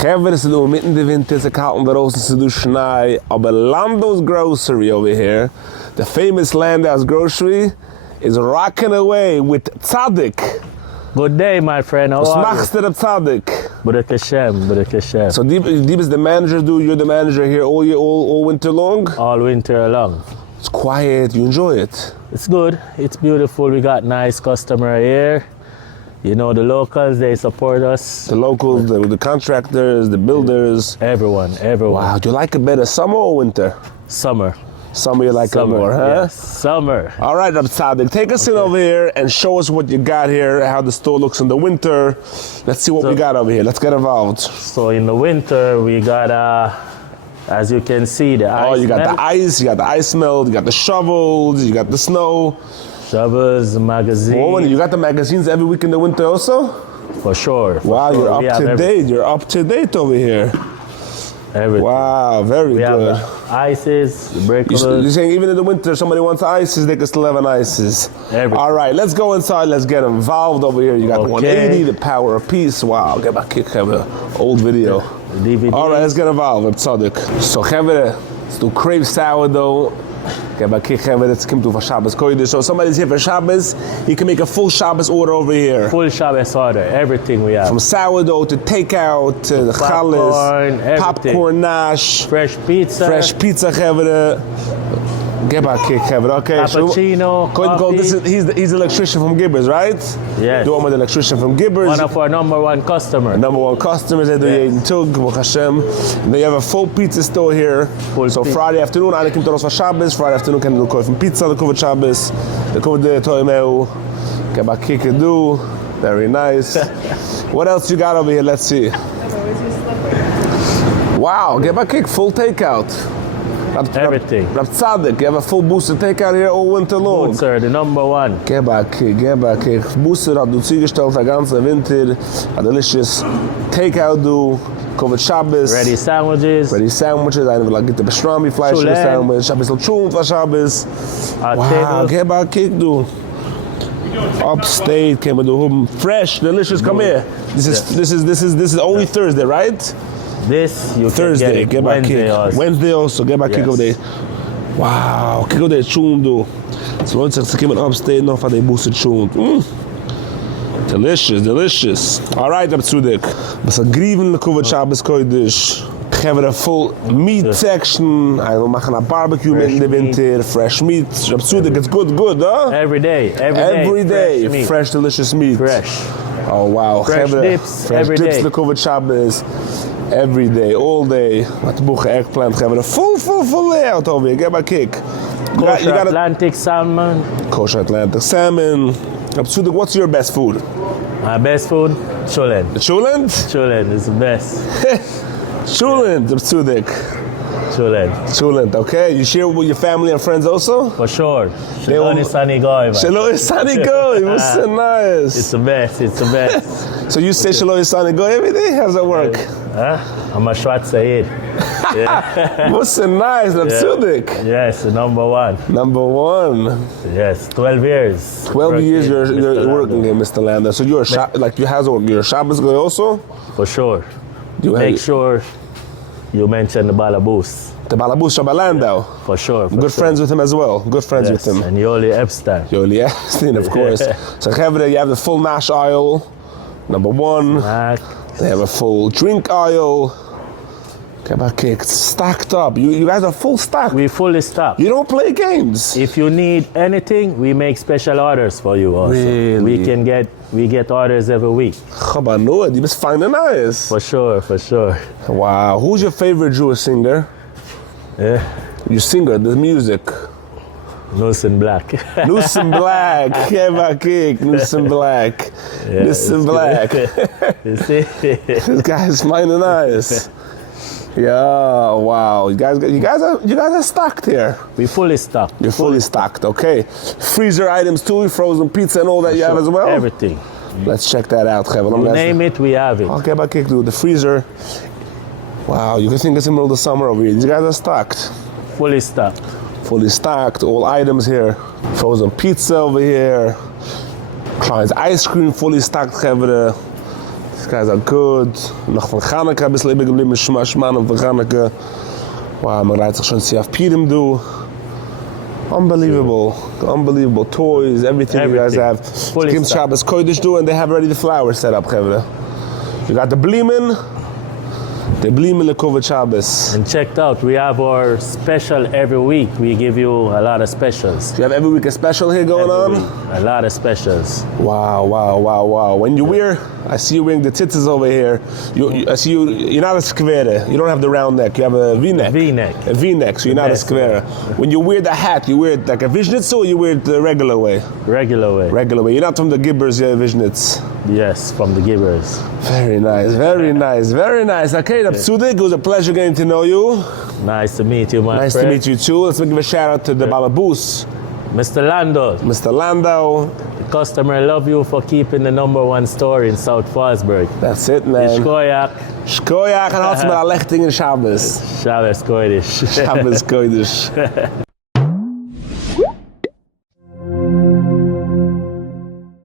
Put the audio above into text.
Chevere, sie do mitten in der Winter, sie kalten da draußen, sie do Schnee. Aber Landau's Grocery over here, the famous Landau's Grocery, is rocking away with Tzadik. Good day, my friend. How Was are machst du, Tzadik? Baruch Hashem, Baruch Hashem. So die is the manager, you're the manager here all winter long? All winter long. It's quiet, you enjoy it. It's good. It's beautiful. We got nice customer here. You know, the locals, they support us. The locals, the contractors, the builders. Everyone. Wow, do you like it better summer or winter? Summer. Summer you like it more, huh? Yes, summer. All right, Tzadik, take us in over here and show us what you got here, how the store looks in the winter. Let's see what we got over here. Let's get involved. So in the winter, we got, as you can see, the ice. Oh, you got melt. the ice, you got the ice melt, you got the shovels, you got the snow. Shovels, magazines. Oh, and you got the magazines every week in the winter also? For sure. Wow, sure. you're up to date. You're up to date over here. Everything. Wow, very We good. have ices, breakables. You're saying even in the winter, somebody wants ices, they can still have an ices. Everything. All right, let's go inside. Let's get involved over here. You got the Okay. 180, the power of peace. Wow, get back kick, have an old video. DVD. All right, let's get involved with Tzadik. So, Chevere, let's do crepe sourdough. Get back kick, Chevere, let's come to for Shabbos Kodesh. So, somebody's here for Shabbos, you can make a full Shabbos order over here. Full Shabbos order, everything we have. From sourdough to takeout to the Popcorn, challahs, everything. popcorn nash, Fresh pizza. fresh pizza, Chevere. Get back kick, Chevere, okay. Cappuccino, Go, coffee. he's the electrician from Gibbers, right? Yes. The one with the electrician from Gibbers. One of our number one customers. Number one customers, they do Yiddish Tug, Baruch Hashem. And then you have a full pizza store here. Full So pizza. Friday afternoon, alle kommt raus for Shabbos. Friday afternoon can you do from pizza, the cover Shabbos, the cover the toimeu. Get back kick and do. Very nice. What else you got over here? Let's see. Wow, get back kick, full takeout. Everything. Rab Tzadik, you have a full booster takeout here all winter long. Good, sir, the number one. Get back kick. Booster hat du zugestellt, der ganze Winter. A delicious takeout do. Covered Shabbos. Ready sandwiches. Ready sandwiches. Einer will get the pastrami Fleisch Schulen. sandwich. Ein bisschen Tschum für Shabbos. Our Wow, tables. get back kick du. Upstate, can we do fresh, delicious. Come here. This is only Thursday, right? This you Thursday, can get back Wednesday kick. also. Wednesday also, get back kick Yes. over there. Wow, kick over there, Tschum du. So lohnt sich zu kommen Upstate noch für den boosted Tschum. Delicious. All right, up to dik. Was a griven the covered Shabbos Kodesh. Have a full meat section. I will machen a barbecue Fresh in the meat. winter. Fresh meat. Up to dik, it's good, huh? Every day. Every day. Fresh meat. Fresh, delicious meat. Fresh. Oh wow. Fresh Have a dips fresh every dips day. the covered Shabbos. Every day, all day. Wat de boege eggplant. Have a full layout over here. Get my kick. Kosher Atlantic salmon. Kosher Atlantic salmon. Up to dik, what's your best food? Our best food, Chulen. The Chulent? Chulen is the best. Chulent, up to dik. Chulen. Chulent, okay. You share with your family and friends also? For sure. They all- Shalom Sunny Goy, man. Shalom Sani Go, it was so nice. It's the best. So you say Shalom Sani Go every day? How's that work? Huh? I'm a Shwat Sayed. Yeah. What's so nice, Natsudik. Yes, the number one. Number one. Yes, 12 years. 12 years you're Mr. working here, Mr. Landau. So you're like you has your Shabbos guy also? For sure. You Make sure you mention the Balabus. The Balabus Shabbat Landau. For sure. Good friends with him as well. Good friends Yes, with him. and Yoli Epstein. Yoli Epstein, of course. So Chevre, you have the full mash aisle. Number one. Snack. They have a full drink aisle. Kebab cake stacked up. You guys are full stack. We fully stocked. You don't play games. If you need anything, we make special orders for you also. Really? We get orders every week. Chabanua, die bist feine nice. For sure. Wow. Who's your favorite Jewish singer? Yeah. Your singer, the music. Nusen Black. Nusen Black. Kebab cake. Nusen Black. Yeah, Nusen Black. You see? This guy's feine nice. Yeah, wow. You guys are stocked here. We fully stocked. You're fully stocked, okay. Freezer items too, frozen pizza and all that you have as well? Everything. Let's check that out, Kevin. You name it, we have it. Okay, but kick dude, the freezer. Wow, you can think it's in the middle of the summer over here. These guys are stocked. Fully stocked. Fully stocked, all items here. Frozen pizza over here. Klein's ice cream fully stocked, Kevin. These guys are good. Noch von Chanukah ein bisschen übergeblieben, Schmannen von Chanukah. Wow, man reiht sich schon sehr auf Pirem, du. Unbelievable. Unbelievable. Toys, everything you guys have. Fully Kim Shabbos Kodesh do, and they have already the flowers set up, Chevre. You got the Bleemen Lekovet Shabbos. And checked out, we have our special every week. We give you a lot of specials. You have every week a special here going on? A lot of specials. Wow. When you wear, I see you wearing the tzitzis over here. I see you're not a square. You don't have the round neck. You have a V-neck. A V-neck, so you're not a square. When you wear the hat, you wear it like a Vishnitz or you wear it the regular way? Regular way. Regular way. You're not from the Gibbers, you're Vishnitz. Yes, from the Gibbers. Very nice. Okay, Upstate, it was a pleasure getting to know you. Nice to meet you, my Nice friend. to meet you too. Let's give a shout out to the Balaboos. Mr. Landau. Mr. Landau. The customer love you for keeping the #1 store in South Fallsburg. That's it, man. Shkoyak. Shkoyach and Hatzmer Alechting in Shabbos. Shabbos Kodesh. Shabbos Kodesh.